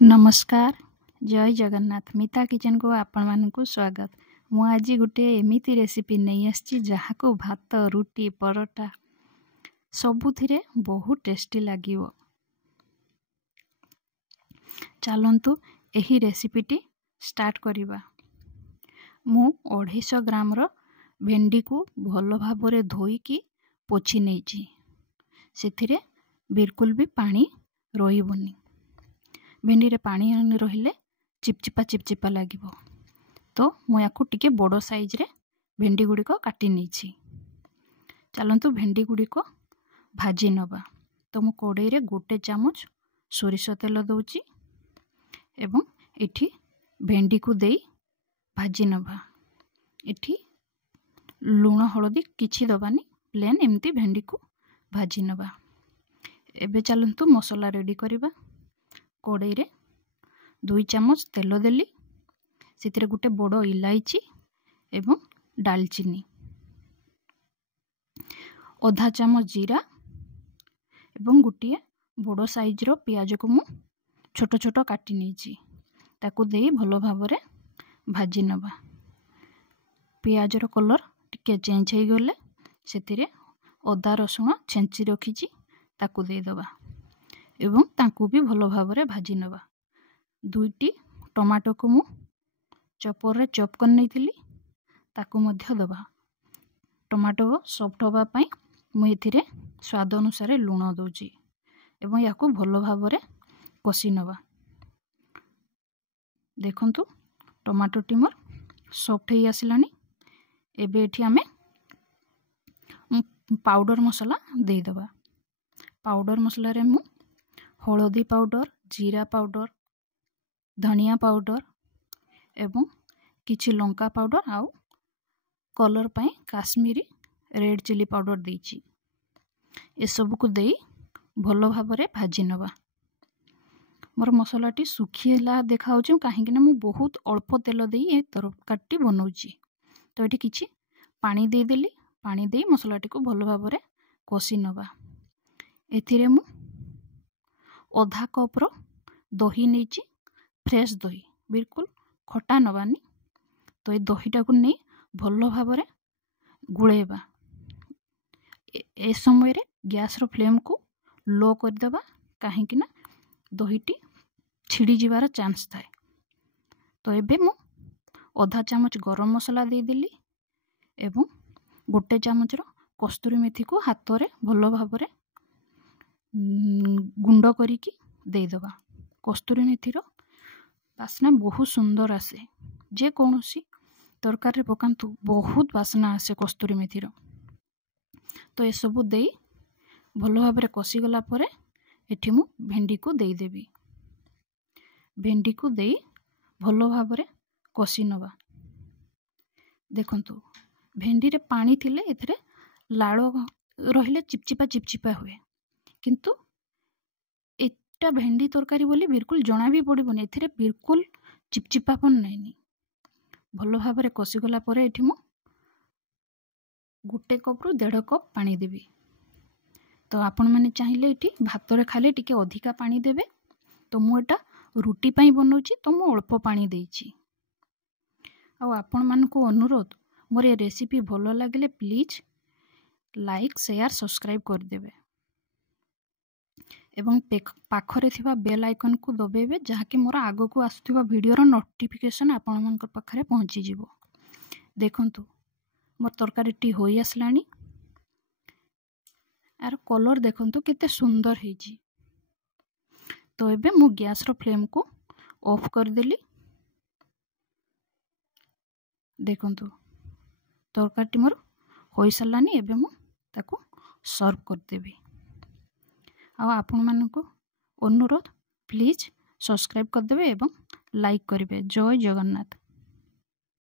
नमस्कार जय जगन्नाथ मिता किचन को आपण मानकु स्वागत। मु आज गोटे एमिति रेसिपी नहीं आसी जहाँ को भात रुटी परोटा सबुथिरे बहुत टेस्टी लागिवो। चलंतु एही रेसिपीटी स्टार्ट करिबा। मु 250 ग्राम रो भेंडी को भल भाबरे धोईकी पोछि नेछि। सेथिरे बिल्कुल भी पानी रहिबोनी। भेंडी रे पानी रहिले चिपचिपा लागिबो। तो मु याकू टिके बड़ साइज रे भेंडी गुड़िक काटी नेछि। चलंतु भेंडी गुड़िक भाजी नबा। तो मु कड़ाई रे गोटे चामच सोरिष तेल दउची एवं एठी भेंडी को देई भाजी नबा। एठी लूण हळदी किछि दबानी, प्लेन एमती भेंडी को भाजी नबा। एबे चलंतु मसला रेडी करिबा। कड़ाई रे 2 चामच तेल देली, सेतिरे गोटे बड़ इलायची एवं दालचीनी, आधा चामच जीरा एवं गोटे बड़ साइज रो पियाज को मु छोट छोट काटी नेछि। ताकू देई भलो भाबरे भाजी नबा। पियाज रो कलर टिके चेंज हे गले सेतिरे अदा रसुण छेंची रखिछि ताकू देई दबा एवं ताकू भी भलो भाबरे भाजी नबा। 2टी टमाटो को मु चॉपर रे चॉप कर नैथिली ताकू मध्य दबा। टमाटो सॉफ्ट होबा पई मु एथिरे स्वाद अनुसार लूण दउची एवं याकू भलो भाबरे कसी नबा। देखंतु टमाटो टी मोर सॉफ्ट हे आसिलानी। एबे एठी हमें पाउडर मसला दे दबा। पाउडर मसला रे मु हळदी पाउडर, जीरा पाउडर, धनिया पाउडर एवं किछि लंका पाउडर आउ कलर पाई काश्मीरी रेड चिली पाउडर देछि। ए सब को देई भलो भाबरे भाजी नबा। मोर मसलाटी सुखिला देखाउछु काहेकि ना मु बहुत अल्प तेल देई ए तरकाटी बनौछि। तो एठी किछि पानी दे देली। पानी देई मसलाटी को भलो भाबरे कसी नबा। एथिरे मु आधा कप रो दही नेछि, फ्रेश दही, बिल्कुल खटा नबानी। तो ये दहीटा को नहीं भलो भाबरे गुळेबा। ए समय रे गैस रो फ्लेम को लो कर देबा काहेकि ना दहीटी छिड़ी जिवार चांस थाए। तो एबे मु आधा चामच गरम मसला दे देली एवं गोटे चामच रो कस्तूरी मेथी को हाथ रे भलो भाबरे गुंड करिकी दे दबा। कस्तूरी मेथी रो बासना बहुत सुंदर आसे। जे कोनोसी तरकारी पकांतु बहुत बासना आसे कस्तूरी मेथी रो। तो ए सब देई भलो भाबरे कसी गला परे एठी मु भेंडी को देई देबी। भेंडी को देई भलो भाबरे कसी नबा। देखंतु भेंडी रे पानी थिले एथरे लाळो रहिले चिपचिपा हुए, किंतु एटा भेंडी तरकारी बोली बिल्कुल जना भी पड़िबोनी। एथिरे बिल्कुल चिपचिपापन नहीं। भलो भाबरे कसी गला परे एठी मु गोटे कप रु 1.5 कप पानी देबी। तो आपण माने चाहिए एठी भात रे खाली टिके अधिका पानी देबे। तो मु एटा रुटी पई बनौची तो मु अल्प पानी देइची। आ आपण मानकु अनुरोध मोर ए रेसिपी भलो लागले प्लीज लाइक शेयर सब्सक्राइब कर देबे एवं पाखरे थिबा बेल आइकन को दबेबे जहाँकि मोर आगो को आसुथिबा वीडियो नोटिफिकेशन आपण मन पाखरे पहुंची जिवो। देखंतु मोर तरकारी टी होई आसलानी। आर कलर देखंतु केते सुंदर हेजी। तो एबे मु गैस रो फ्लेम को ऑफ कर देली। देखंतु तरकारी मोर होई सलानी। एबे मु ताको सर्व कर देबी। आ आपण मानकु अनुरोध प्लीज सब्सक्राइब कर देबे एवं लाइक करिवे। जय जगन्नाथ।